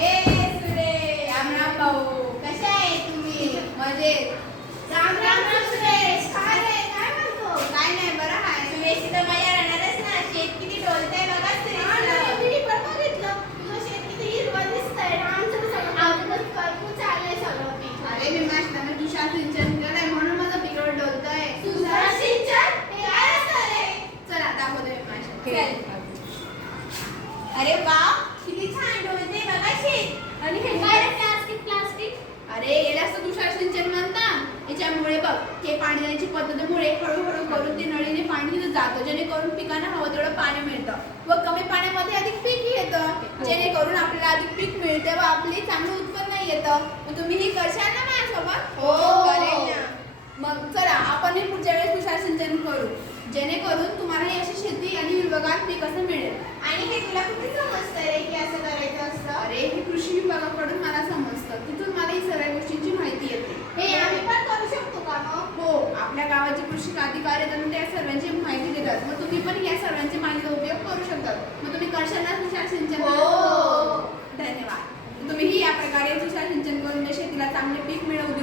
ए सुरे राम राम भाऊ कशा आहे तुम्ही? मजेत? राम राम सुरेश काय रे काय म्हणतो? काय नाही बरं हाय सुरेश तिथं माझ्या राहणारच ना. शेत किती डोलतंय बघा सुरेश मी पण बघितलं तुझं शेत किती हिरवं दिसतंय. ना आमचं सगळं आवडत करपून चाललंय सगळं पीक. अरे मी माझ्या तुषार सिंचन केलंय म्हणून माझं पिकड डोलतंय. तुझं सिंचन? काय असतं रे? चला दाखवते मी माझ्या अरे वा किती छान डोलते बघा शेत आणि हे काय प्लास्टिक प्लास्टिक अरे याला तुषार सिंचन म्हणतात याच्यामुळे बघ हे पाणी देण्याची पद्धतीमुळे हळूहळू करून ते नळीने पाणी जातं जेणेकरून पिकांना हवं तेवढं पाणी मिळतं. व कमी पाण्यामध्ये अधिक पीक येतं जेणेकरून आपल्याला अधिक पीक मिळते व आपले चांगलं उत्पन्न येतं. मग तुम्ही ही करशाल ना माझ्यासोबत? हो, करेन ना. मग चला आपण हे पुढच्या वेळेस तुषार सिंचन करू. जेणेकरून तुम्हाला ही अशी शेती आणि मिळेल हे तुला कुठे समजतंय रे की असं करायचं असतं? अरे हे कृषी विभागाकडून मला समजतं. तिथून मला ही सगळ्या गोष्टींची माहिती येते. हे आम्ही पण करू शकतो का मग? हो आपल्या गावाचे कृषी अधिकारी आहेत आणि त्या सर्वांची माहिती देतात. मग तुम्ही पण या सर्वांची माहितीचा उपयोग करू शकतात मग तुम्ही करशाल ना तुषार सिंचन हो. धन्यवाद. तुम्हीही या प्रकारे तुषार सिंचन करून शेतीला चांगले पीक मिळवू